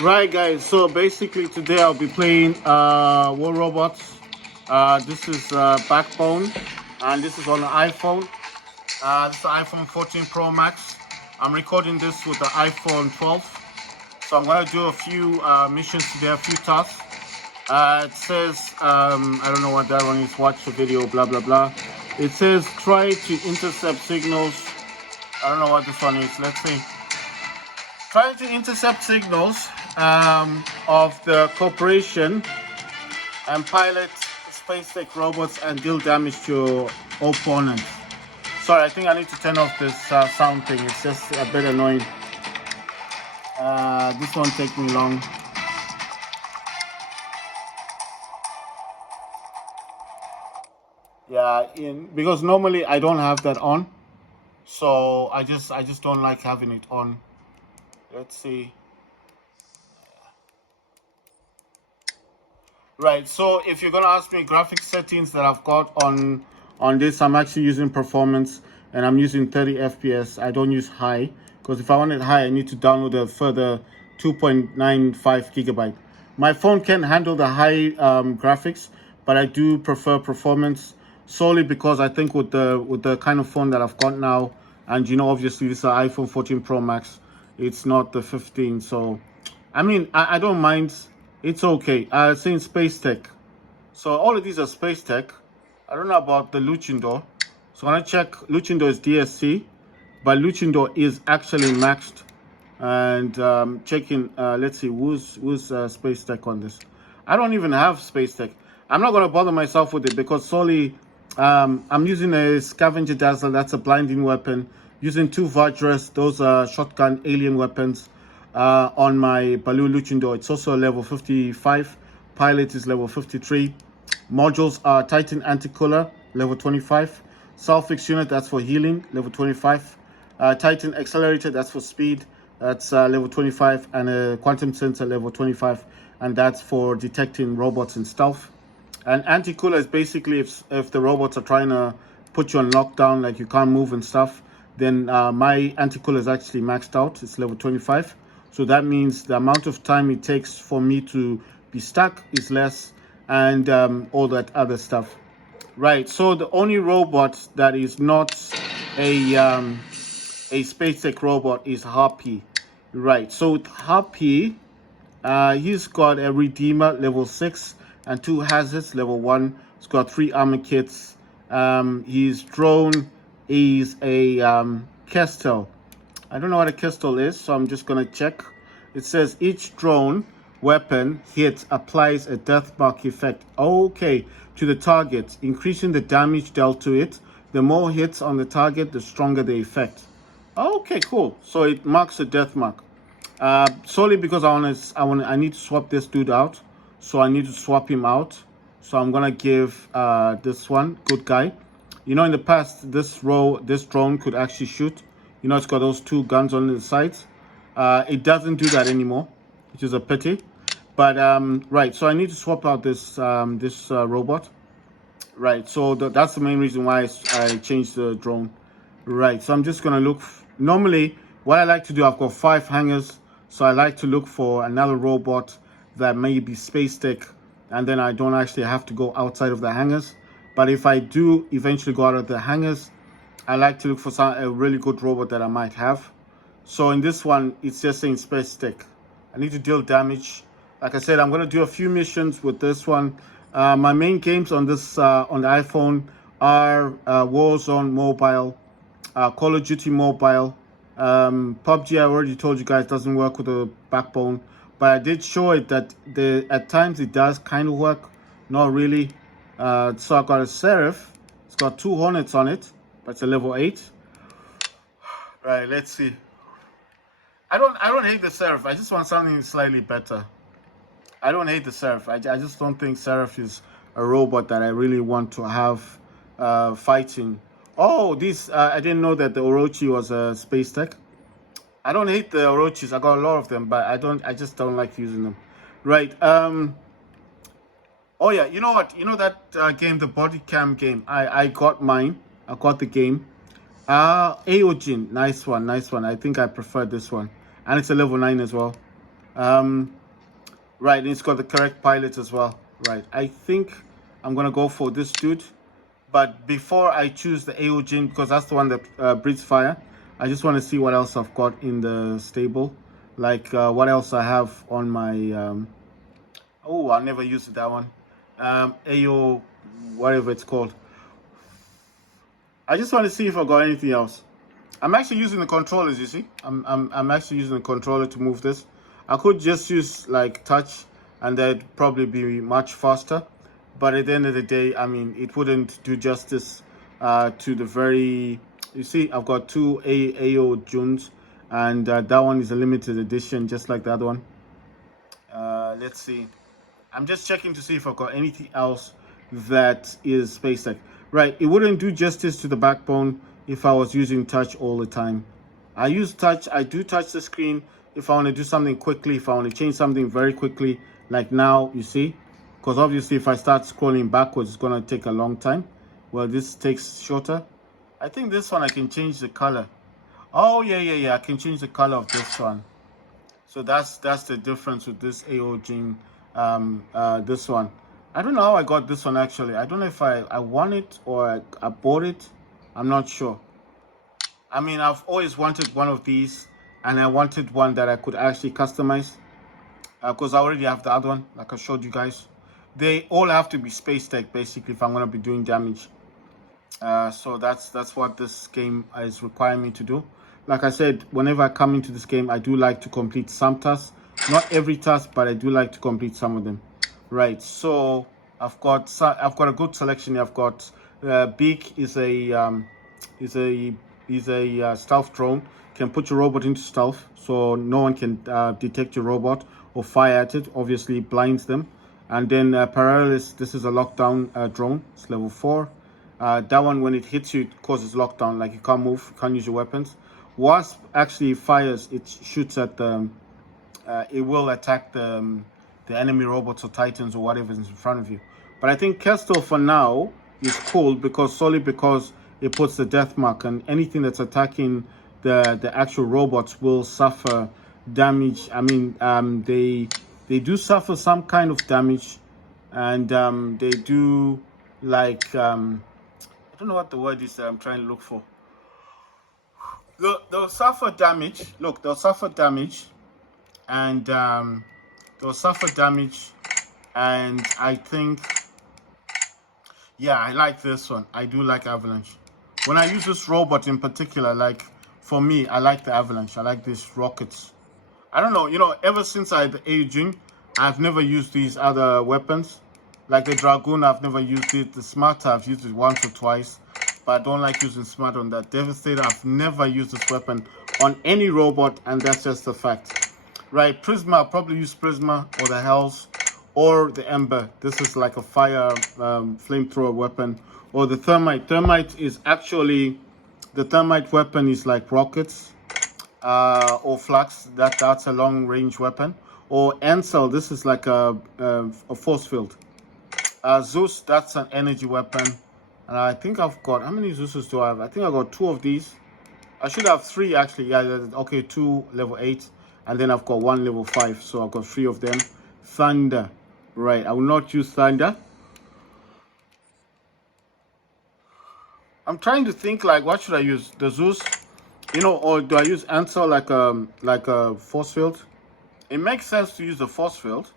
Right, guys. So basically, today I'll be playing War Robots. This is Backbone, and this is on the iPhone. This is the iPhone 14 Pro Max. I'm recording this with the iPhone 12. So I'm gonna do a few missions today, a few tasks. It says, I don't know what that one is. Watch the video, blah blah blah. It says try to intercept signals. I don't know what this one is. Let's see. Trying to intercept signals of the corporation and pilot space tech robots and deal damage to opponents. Sorry, I think I need to turn off this sound thing. It's just a bit annoying. This won't take me long. Yeah, because normally I don't have that on, so I just don't like having it on. Let's see. Right, so if you're gonna ask me graphics settings that I've got on this, I'm actually using performance and I'm using 30 FPS. I don't use high because if I want it high, I need to download a further 2.95 gigabyte. My phone can handle the high graphics, but I do prefer performance solely because I think with the kind of phone that I've got now, and obviously this is an iPhone 14 Pro Max, it's not the 15, so I mean, I don't mind. It's okay. Saying space tech. So all of these are space tech. I don't know about the Luchindor. So when I check, Luchindor is DSC, but Luchindor is actually maxed. And checking, let's see, who's space tech on this. I don't even have space tech. I'm not going to bother myself with it because solely I'm using a scavenger dazzle. That's a blinding weapon. Using two Vajras. Those are shotgun alien weapons. On my Baloo Luchindor, it's also a level 55. Pilot is level 53. Modules are Titan Anti-Cooler, level 25. Self-fix unit, that's for healing, level 25. Titan Accelerator, that's for speed, that's level 25. And a Quantum Sensor, level 25. And that's for detecting robots and stealth. And Anti-Cooler is basically if the robots are trying to put you on lockdown, like you can't move and stuff, then my Anti-Cooler is actually maxed out. It's level 25. So that means the amount of time it takes for me to be stuck is less, and all that other stuff. Right, so the only robot that is not a space tech robot is Harpy. Right, so with Harpy, he's got a Redeemer level 6 and 2 hazards level 1. He's got 3 armor kits. His drone is a Kestel. I don't know what a Kestel is, so I'm just going to check. It says each drone weapon hit applies a death mark effect, okay, to the target, increasing the damage dealt to it. The more hits on the target, the stronger the effect. Okay, cool. So it marks a death mark. Solely because I need to swap this dude out. So I need to swap him out. So I'm gonna give this one, good guy. In the past, this drone could actually shoot. It's got those 2 guns on the sides. It doesn't do that anymore, which is a pity. But right, so I need to swap out this robot. Right, so that's the main reason why I changed the drone. Right, so I'm just gonna look. Normally, what I like to do, I've got 5 hangars, so I like to look for another robot that may be space tech, and then I don't actually have to go outside of the hangars. But if I do eventually go out of the hangars, I like to look for a really good robot that I might have. So in this one, it's just saying space tech. I need to deal damage. Like I said, I'm going to do a few missions with this one. My main games on this on the iPhone are Warzone Mobile, Call of Duty Mobile. PUBG, I already told you guys, doesn't work with the Backbone. But I did show it that at times it does kind of work. Not really. So I got a Seraph. It's got 2 Hornets on it, but it's a level 8. Right, let's see. I don't hate the Seraph. I just want something slightly better. I don't hate the Seraph. I just don't think Seraph is a robot that I really want to have fighting. Oh, I didn't know that the Orochi was a space tech. I don't hate the Orochis. I got a lot of them, but I just don't like using them. Right. Oh yeah, you know what? You know that game, the body cam game? I got mine. I got the game. Aeojin, nice one, nice one. I think I prefer this one. And it's a level 9 as well. Right, and it's got the correct pilot as well. Right, I think I'm gonna go for this dude. But before I choose the Aeojin, because that's the one that breathes fire, I just want to see what else I've got in the stable. Like what else I have on my... oh, I never used that one. Aeo, whatever it's called. I just want to see if I got anything else. I'm actually using the controllers, you see. I'm actually using the controller to move this. I could just use like touch and that'd probably be much faster. But at the end of the day, I mean, it wouldn't do justice to the very... You see, I've got two AO Junes, and that one is a limited edition, just like the other one. Let's see. I'm just checking to see if I've got anything else that is space tech. Right, it wouldn't do justice to the backbone if I was using touch all the time. I use touch, I do touch the screen if I want to do something quickly, if I want to change something very quickly, like now, you see. Because obviously if I start scrolling backwards, it's going to take a long time. Well, this takes shorter. I think this one I can change the color. Oh, yeah, I can change the color of this one. So that's the difference with this AOG, this one. I don't know how I got this one actually. I don't know if I won it or I bought it. I'm not sure. I mean, I've always wanted one of these, and I wanted one that I could actually customize. Because I already have the other one, like I showed you guys. They all have to be space tech basically if I'm gonna be doing damage. So that's what this game is requiring me to do. Like I said, whenever I come into this game, I do like to complete some tasks. Not every task, but I do like to complete some of them. Right. So I've got a good selection here. I've got Beak is a is a stealth drone. Can put your robot into stealth, so no one can detect your robot or fire at it. Obviously, blinds them. And then Paralysis. This is a lockdown drone. It's level 4. That one, when it hits you, it causes lockdown. Like you can't move, you can't use your weapons. Wasp actually fires. It shoots at the... it will attack the enemy robots or titans or whatever is in front of you. But I think Kestrel for now is cool solely because it puts the death mark, and anything that's attacking the actual robots will suffer damage. I mean, they do suffer some kind of damage, and they do like I don't know what the word is that I'm trying to look for. They'll suffer damage. Look, they'll suffer damage, and they'll suffer damage, and I think, yeah, I like this one. I do like Avalanche. When I use this robot in particular, like for me, I like the Avalanche. I like these rockets. I don't know, ever since I've aging, I've never used these other weapons. Like the Dragoon, I've never used it. The Smart, I've used it once or twice, but I don't like using Smart on that. Devastator, I've never used this weapon on any robot, and that's just a fact. Right, Prisma, I'll probably use Prisma or the Hells or the Ember. This is like a fire flamethrower weapon. Or the Thermite. Thermite is actually, the Thermite weapon is like rockets. Or Flux, that's a long range weapon. Or Ansel, this is like a force field. Zeus, that's an energy weapon. And I think I've got, how many Zeuses do I have? I think I got 2 of these. I should have 3 actually. Yeah, okay, 2 level 8. And then I've got 1 level 5. So I've got 3 of them. Thunder. Right, I will not use Thunder. I'm trying to think like, what should I use? The Zeus? Or do I use Ansel like a force field? It makes sense to use the force field.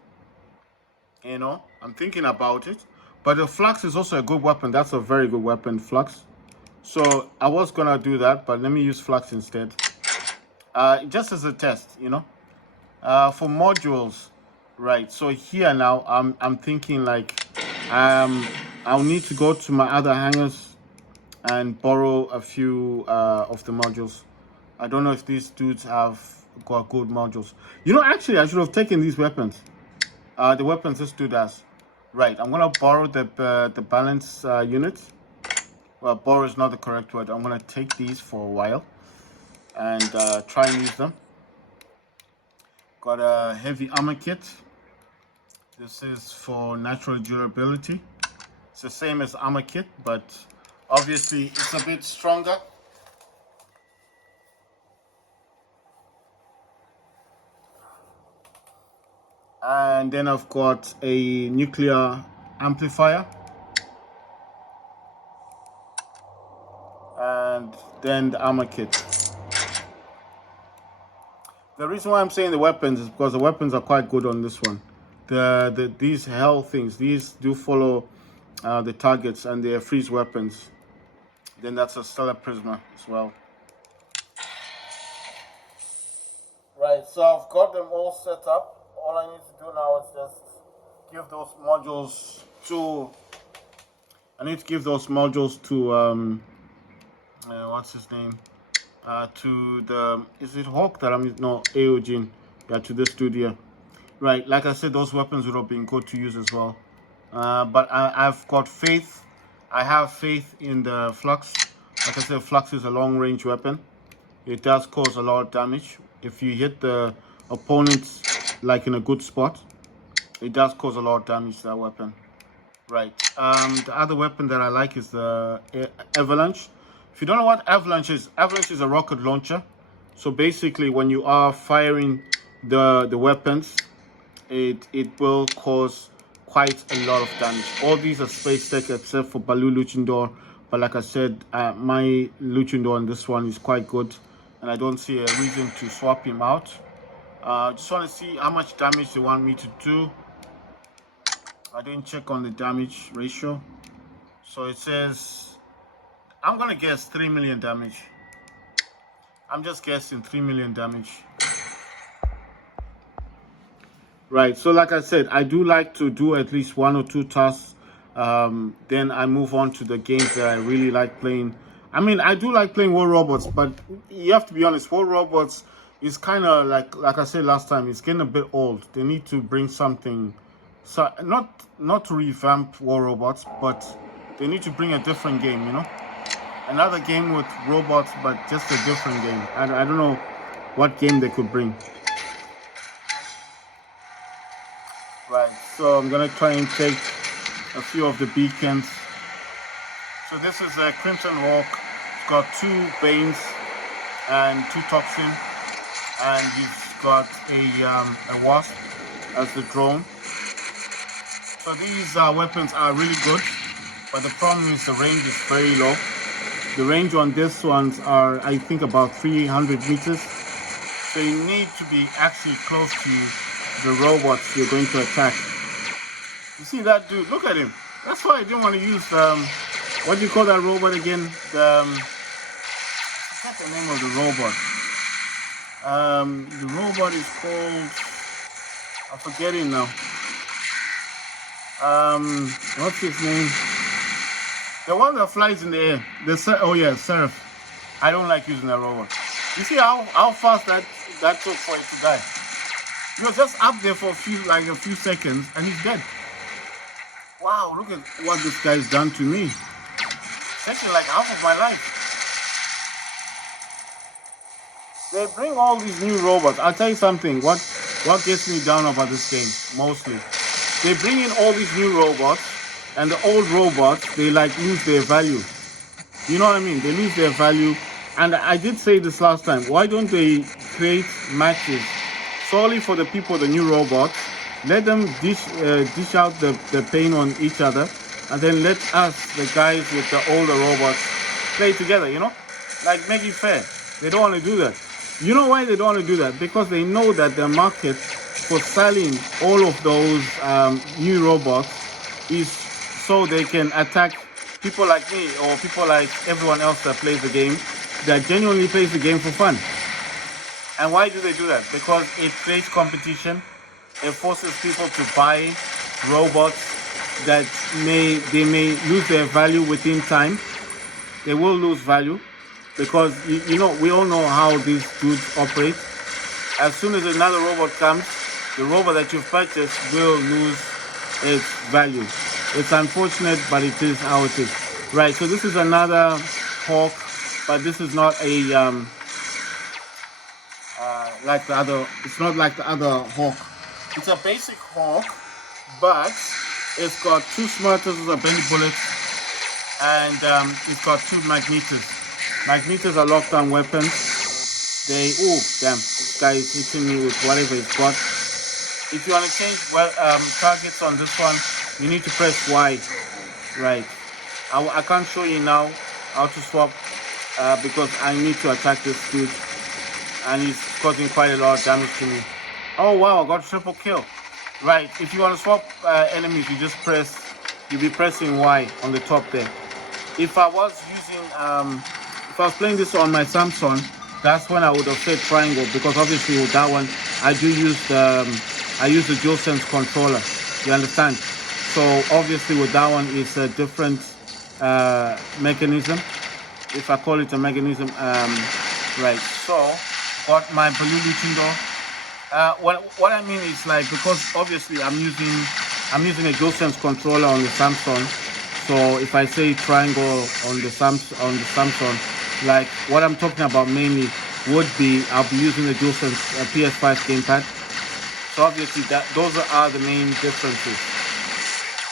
I'm thinking about it. But the Flux is also a good weapon. That's a very good weapon, Flux. So I was gonna do that, but let me use Flux instead. Just as a test, for modules, right? So here now, I'm thinking like, I'll need to go to my other hangars and borrow a few of the modules. I don't know if these dudes have got good modules. Actually, I should have taken these weapons. The weapons this dude has. Right, I'm gonna borrow the balance unit. Well, borrow is not the correct word. I'm gonna take these for a while and try and use them. Got a heavy armor kit. This is for natural durability. It's the same as armor kit, but obviously it's a bit stronger. And then I've got a nuclear amplifier. And then the armor kit. The reason why I'm saying the weapons is because the weapons are quite good on this one. These hell things, these do follow the targets and they freeze weapons. Then that's a stellar prisma as well. Right, so I've got them all set up. All I need to do now is just give those modules to. I need to give those modules to what's his name? To the, is it Hawk that I'm, no, Aeojin. Yeah, to this dude here. Right, like I said, those weapons would have been good to use as well. But I've got faith. I have faith in the Flux. Like I said, Flux is a long range weapon. It does cause a lot of damage. If you hit the opponents like in a good spot, it does cause a lot of damage to that weapon. Right. The other weapon that I like is the Avalanche. If you don't know what Avalanche is a rocket launcher. So basically, when you are firing the weapons, it will cause quite a lot of damage. All these are space tech except for Baloo Luchindor. But like I said, my Luchindor on this one is quite good, and I don't see a reason to swap him out. Just want to see how much damage they want me to do. I didn't check on the damage ratio. So it says, I'm gonna guess 3 million damage. I'm just guessing 3 million damage. Right, so like I said, I do like to do at least 1 or 2 tasks. Then I move on to the games that I really like playing. I mean, I do like playing War Robots, but you have to be honest, War Robots is kind of like I said last time, it's getting a bit old. They need to bring something, so not to revamp War Robots, but they need to bring a different game, you know? Another game with robots, but just a different game. I don't know what game they could bring. Right, so I'm gonna try and take a few of the beacons. So this is a Crimson Hawk. It's got 2 Banes and 2 Toxin, and he's got a Wasp as the drone. So these weapons are really good, but the problem is the range is very low. The range on this ones are, I think, about 300 meters. So you need to be actually close to the robots you're going to attack. You see that dude? Look at him. That's why I didn't want to use what do you call that robot again? What's the name of the robot? The robot is called, I'm forgetting now. What's his name? The one that flies in the air. Oh yeah, Seraph. I don't like using that robot. You see how fast that took for it to die? He was just up there for a few seconds and he's dead. Wow, look at what this guy's done to me. Taking like half of my life. They bring all these new robots. I'll tell you something. What gets me down about this game mostly? They bring in all these new robots, and the old robots, they like lose their value. You know what I mean? They lose their value. And I did say this last time. Why don't they create matches solely for the people, the new robots? Let them dish out the pain on each other, and then let us, the guys with the older robots, play together, you know? Like, make it fair. They don't want to do that. You know why they don't want to do that? Because they know that the market for selling all of those new robots is so they can attack people like me or people like everyone else that plays the game, that genuinely plays the game for fun. And why do they do that? Because it creates competition. It forces people to buy robots that they may lose their value within time. They will lose value because you know, we all know how these dudes operate. As soon as another robot comes, the robot that you've purchased will lose its value. It's unfortunate, but it is how it is. Right, so this is another Hawk, but this is not a like the other. It's not like the other Hawk. It's a basic Hawk, but it's got 2 smarters with a bendy bullets, and it's got 2 magnetors. Magnetors are lockdown weapons. Oh damn, this guy is hitting me with whatever he's got. If you want to change targets on this one, you need to press Y. Right. I can't show you now how to swap because I need to attack this dude, and he's causing quite a lot of damage to me. Oh wow, I got triple kill. Right. If you want to swap enemies, you just you'll be pressing Y on the top there. If I was playing this on my Samsung, that's when I would have said triangle, because obviously with that one I use the DualSense controller. You understand? So obviously with that one it's a different mechanism, if I call it a mechanism. Right. So got my Blue Luchindo. What I mean is, like, because obviously I'm using a DualSense controller on the Samsung. So if I say triangle on the Samsung, like what I'm talking about mainly would be I'll be using the DualSense PS5 gamepad. So obviously those are the main differences.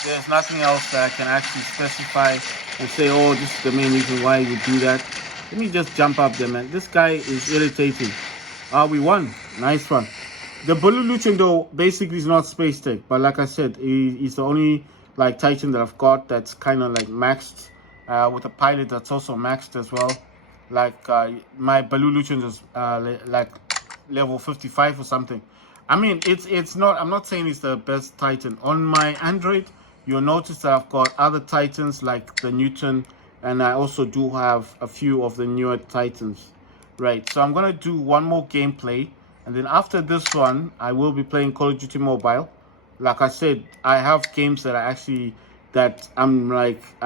There's nothing else that I can actually specify and say, oh, this is the main reason why you do that. Let me just jump up there, man. This guy is irritating. We won. Nice one. The Blue Luchindo basically is not Space Tech, but like I said, he's the only like Titan that I've got that's kind of like maxed, with a pilot that's also maxed as well. Like my Blue Luchindo is like level 55 or something. I mean, it's not. I'm not saying it's the best Titan on my Android. You'll notice that I've got other Titans like the Newton, and I also do have a few of the newer Titans. Right. So I'm gonna do one more gameplay, and then after this one, I will be playing Call of Duty Mobile. Like I said, I have games that I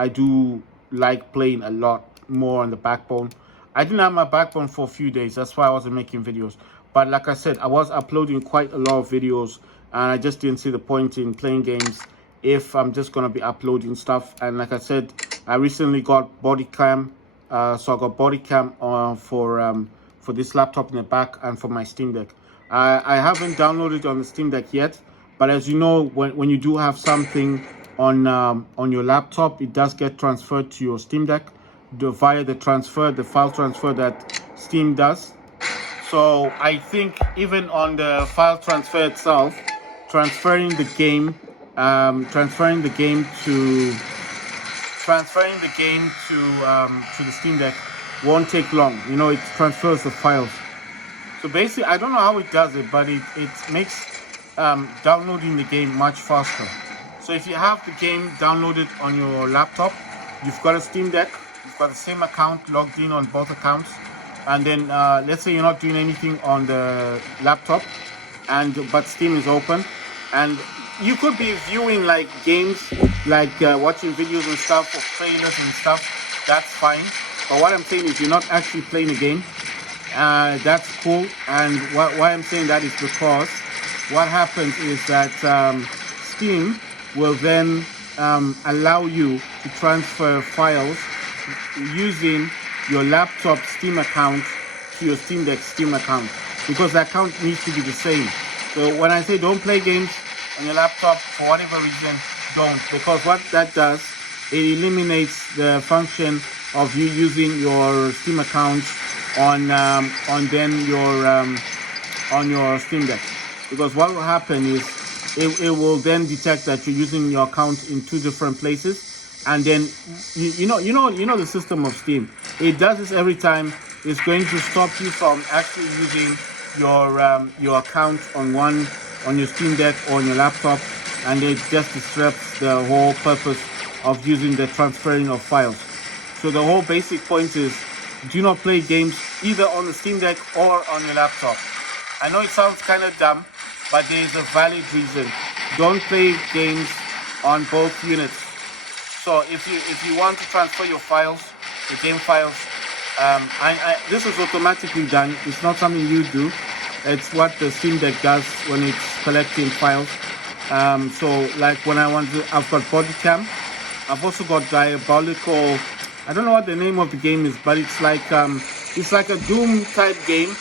do like playing a lot more on the Backbone. I didn't have my Backbone for a few days. That's why I wasn't making videos. But like I said, I was uploading quite a lot of videos, and I just didn't see the point in playing games if I'm just going to be uploading stuff. And like I said, I recently got body cam. So I got body cam for this laptop in the back and for my Steam Deck. I haven't downloaded on the Steam Deck yet, but as you know, when you do have something on your laptop, it does get transferred to your Steam Deck via the file transfer that Steam does. So I think even on the file transfer itself, transferring the game to the Steam Deck won't take long. You know, it transfers the files. So basically, I don't know how it does it, but it makes downloading the game much faster. So if you have the game downloaded on your laptop, you've got a Steam Deck, you've got the same account logged in on both accounts, and then let's say you're not doing anything on the laptop, but Steam is open, and you could be viewing like games, like watching videos and stuff, or trailers and stuff. That's fine. But what I'm saying is you're not actually playing a game. That's cool. And why I'm saying that is because what happens is that Steam will then allow you to transfer files using your laptop Steam account to your Steam Deck Steam account, because the account needs to be the same. So when I say don't play games on your laptop, for whatever reason, don't, because what that does, it eliminates the function of you using your Steam account on your Steam Deck. Because what will happen is it will then detect that you're using your account in two different places, and then you know the system of Steam. It does this every time. It's going to stop you from actually using your account on your Steam Deck or on your laptop, and it just disrupts the whole purpose of using the transferring of files. So the whole basic point is, do not play games either on the Steam Deck or on your laptop. I know it sounds kind of dumb, but there is a valid reason. Don't play games on both units. So if you want to transfer your files, your game files, this is automatically done. It's not something you do. It's what the Steam Deck does when it's collecting files. So like when I've got body cam. I've also got diabolical. I don't know what the name of the game is, but it's like a Doom type game,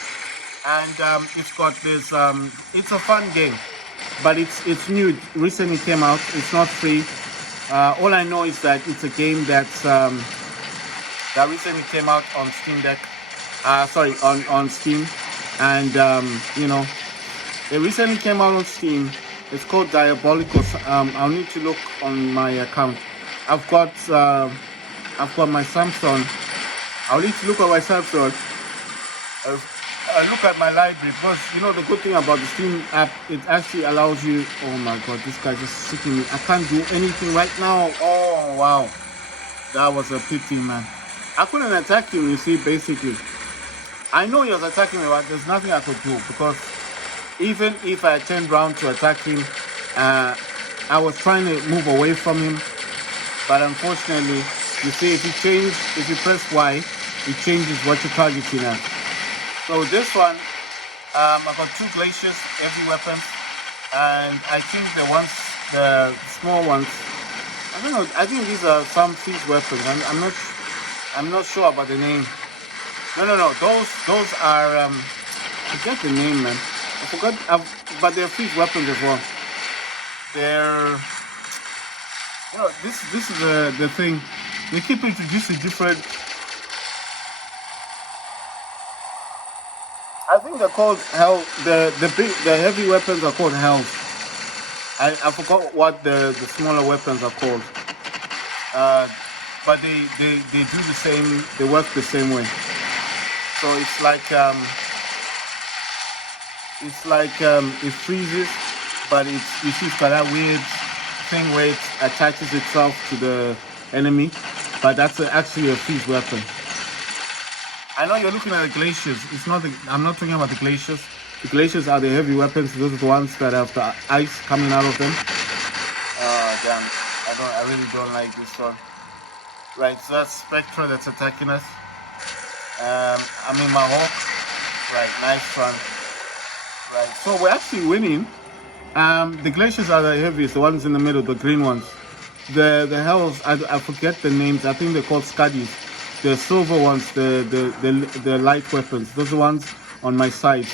and it's got this. It's a fun game, but it's new. It recently came out. It's not free. All I know is that it's a game that recently came out on Steam Deck. On Steam, and it recently came out on Steam. It's called Diabolical. I'll need to look on my account. I've got my Samsung. I'll need to look at my Samsung. I look at my library because the good thing about the Steam app, it actually allows you. Oh my God, this guy just sitting me. I can't do anything right now. Oh wow, that was a pity, man. I couldn't attack him. You see, basically, I know he was attacking me, but there's nothing I could do because even if I turned round to attack him, I was trying to move away from him, but unfortunately, you see, if you press Y, it changes what you're targeting at. So this one, I got 2 glaciers, heavy weapons, and I think the small ones, I don't know. I think these are some siege weapons. I'm not sure about the name. No. Those are I get the name, man. I forgot. But they're siege weapons as well. They're this is the thing. They keep introducing different. I think they're called hell. The heavy weapons are called hells. I forgot what the smaller weapons are called. But they do the same. They work the same way. So it's like it freezes, but you see it's got that weird thing where it attaches itself to the enemy. But that's actually a freeze weapon. I know you're looking at the glaciers. I'm not talking about the glaciers. The glaciers are the heavy weapons. Those are the ones that have the ice coming out of them. Damn. I really don't like this one. Right, so that's Spectra that's attacking us. I mean my Hawk. Right, nice one. Right, so we're actually winning. The glaciers are the heaviest, the ones in the middle, the green ones. The hells, I forget the names. I think they're called Scuddies. The silver ones, the light weapons, those are the ones on my side.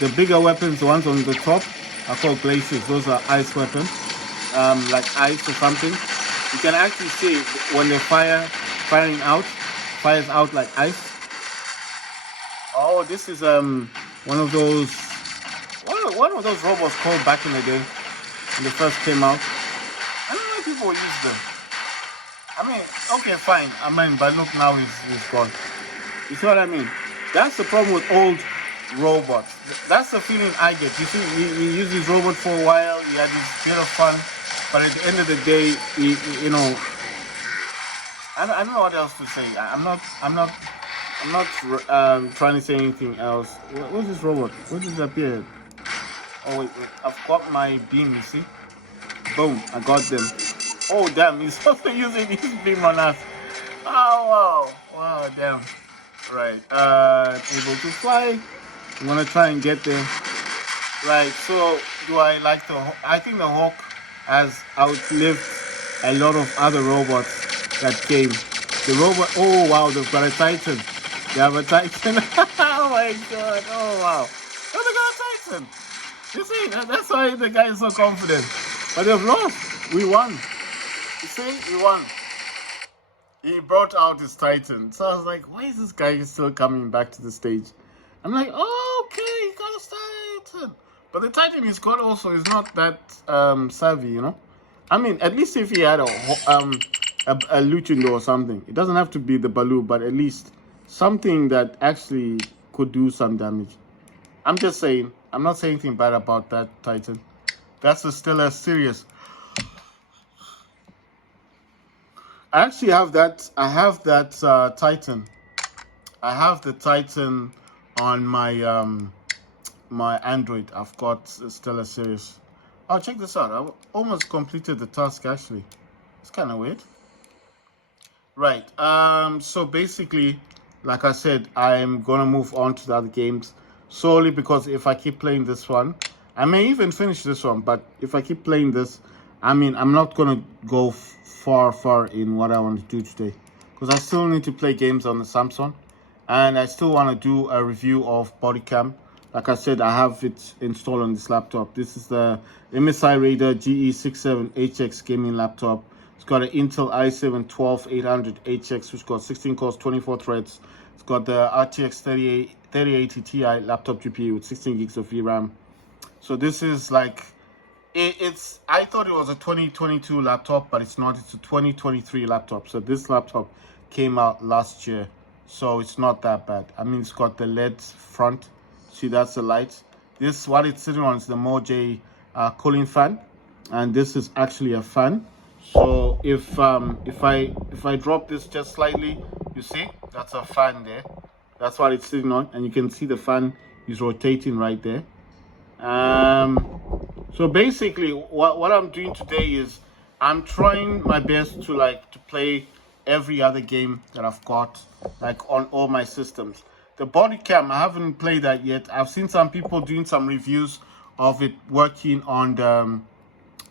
The bigger weapons, the ones on the top, are called glaciers. Those are ice weapons, like ice or something. You can actually see when they fires out like ice. Oh, this is one of those robots called back in the day when they first came out. I don't know if people use them. I mean, okay, fine. I mean, but look, now he's gone. You see what I mean? That's the problem with old robots. That's the feeling I get. You see, you use these robots for a while, you had this bit of fun, but at the end of the day, you know, I don't know what else to say. I'm not trying to say anything else. What's this robot? What just appeared? Oh wait, I've got my beam. You see? Boom! I got them. Oh damn! He's also using his beam on us. Oh wow! Damn! Right. Able to fly. I'm gonna try and get there. Right. So do I like the? I think the Hawk has outlived a lot of other robots that came. The robot. Oh wow! They've got a Titan. They have a Titan. Oh my god! Oh wow! Oh, they got a Titan. You see, that's why the guy is so confident. But they've lost. We won. You see, we won. He brought out his Titan. So I was like, why is this guy still coming back to the stage? I'm like, oh, okay, he got his Titan. But the Titan he's got also is not that savvy, you know? I mean, at least if he had a Luchindo or something. It doesn't have to be the Baloo, but at least something that actually could do some damage. I'm just saying. I'm not saying anything bad about that Titan. That's still a serious. I actually have that. I have that Titan. I have the Titan on my my Android. I've got Stella Series. Oh, check this out. I almost completed the task actually. It's kind of weird. Right. So basically, like I said, I'm gonna move on to the other games solely because if I keep playing this one, I may even finish this one. But if I keep playing this, I mean, I'm not gonna go far in what I want to do today because I still need to play games on the Samsung, and I still want to do a review of Bodycam. Like I said, I have it installed on this laptop. This is the MSI Raider GE67HX gaming laptop. It's got an Intel i7-12800HX, which got 16 cores, 24 threads. It's got the RTX 3080 Ti laptop GPU with 16 gigs of VRAM. So this is like It's I thought it was a 2022 laptop, but it's not. It's a 2023 laptop. So this laptop came out last year, so it's not that bad. I mean, it's got the LED front. See, that's the lights. This what it's sitting on is the Mojo cooling fan, and this is actually a fan. So if I drop this just slightly, you see that's a fan there. That's what it's sitting on, and you can see the fan is rotating right there. So basically, what I'm doing today is I'm trying my best to play every other game that I've got like on all my systems. The body cam, I haven't played that yet. I've seen some people doing some reviews of it working on the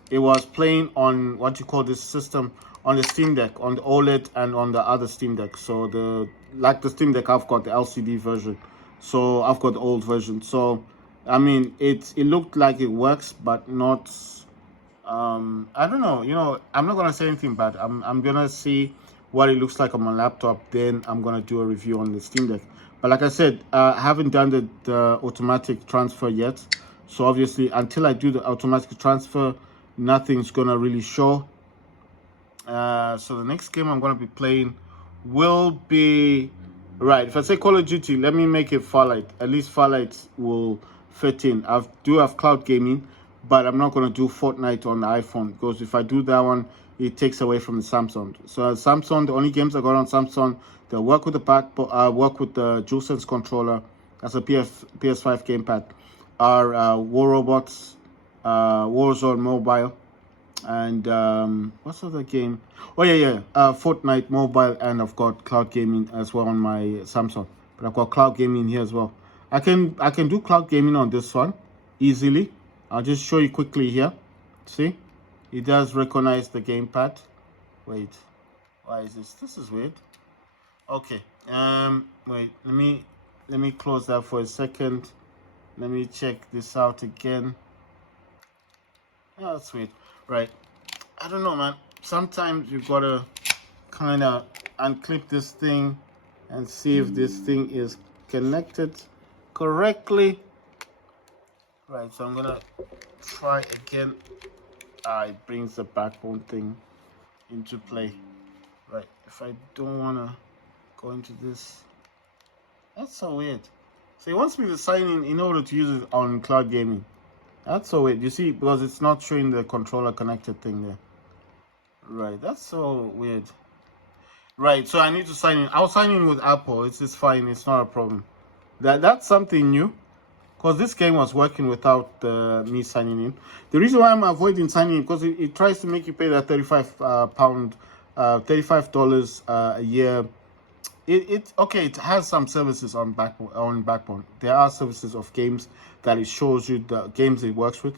it was playing on what you call this system on the Steam Deck, on the OLED and on the other Steam Deck. So the Steam Deck, I've got the LCD version, so I've got the old version. So I mean, it looked like it works, but not. I don't know. I'm not gonna say anything bad. I'm gonna see what it looks like on my laptop. Then I'm gonna do a review on the Steam Deck. But like I said, I haven't done the automatic transfer yet. So obviously, until I do the automatic transfer, nothing's gonna really show. So the next game I'm gonna be playing will be right. If I say Call of Duty, let me make it Farlight. At least Farlight will fit in. I do have cloud gaming, but I'm not gonna do Fortnite on the iPhone because if I do that one, it takes away from the Samsung. So Samsung, the only games I got on Samsung, they work with the work with the DualSense controller. That's a PS5 gamepad. Are War Robots, Warzone Mobile, and what's the other game? Oh yeah, Fortnite Mobile, and I've got cloud gaming as well on my Samsung. But I've got cloud gaming here as well. I can do cloud gaming on this one easily. I'll just show you quickly here. See, it does recognize the gamepad. Wait, why is this? This is weird. Okay, wait. Let me close that for a second. Let me check this out again. Oh, that's weird. Right. I don't know, man. Sometimes you gotta kind of unclip this thing and see if this thing is connected correctly. Right, so I'm gonna try again. It brings the backbone thing into play. Right, if I don't wanna go into this, that's so weird. So he wants me to sign in order to use it on cloud gaming. That's so weird. You see, because it's not showing the controller connected thing there. Right, that's so weird. Right, so I need to sign in. I'll sign in with Apple. It's fine. It's not a problem. That's something new. Because this game was working without me signing in. The reason why I'm avoiding signing in because it tries to make you pay that $35 a year. It has some services on Backbone. There are services of games that it shows you the games it works with,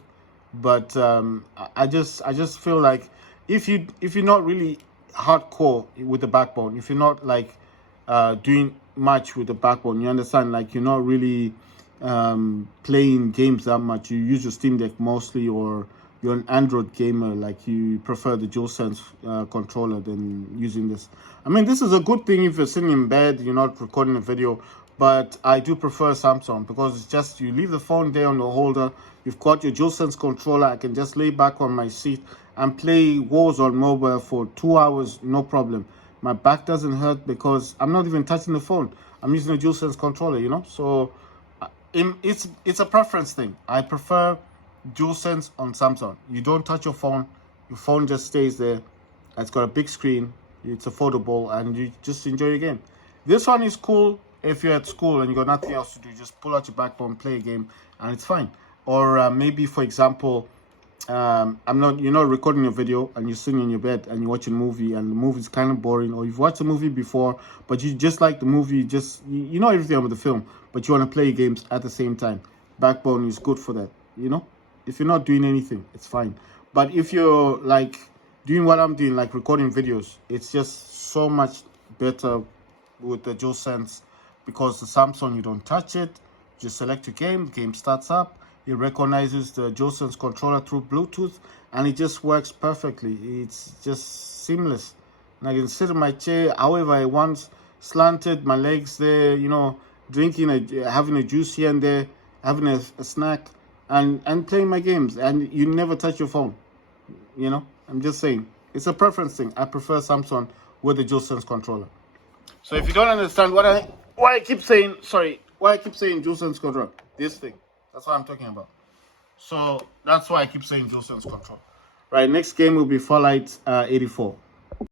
but I just feel like if you're not really hardcore with the Backbone, if you're not like doing much with the Backbone, you understand, like you're not really playing games that much, you use your Steam Deck mostly, or you're an Android gamer, like you prefer the DualSense controller than using this. I mean, this is a good thing if you're sitting in bed, you're not recording a video, but I do prefer Samsung because it's just, you leave the phone there on the holder, you've got your DualSense controller, I can just lay back on my seat and play Warzone Mobile for 2 hours, no problem. My back doesn't hurt because I'm not even touching the phone. I'm using a DualSense controller, so it's a preference thing. I prefer DualSense on Samsung. You don't touch your phone just stays there. It's got a big screen, it's affordable, and you just enjoy your game. This one is cool if you're at school and you got nothing else to do. Just pull out your Backbone, play a game, and it's fine. Or maybe, for example, you're not recording a video and you're sitting in your bed and you're watching a movie and the movie's kind of boring, or you've watched a movie before but you just like the movie, you know everything about the film, but you want to play games at the same time. Backbone is good for that. If you're not doing anything, it's fine. But if you're like doing what I'm doing, like recording videos, it's just so much better with the DualSense, because the Samsung, you don't touch it, just select your game starts up, it recognizes the DualSense controller through Bluetooth, and it just works perfectly. It's just seamless. And I can sit in my chair however I want, slanted, my legs there, drinking, having a juice here and there, having a snack, and playing my games, and you never touch your phone. You know, I'm just saying, it's a preference thing. I prefer Samsung with the DualSense controller. So if you don't understand why I keep saying DualSense controller, this thing, that's what I'm talking about. So that's why I keep saying DualSense control. Right, next game will be Fallout 84.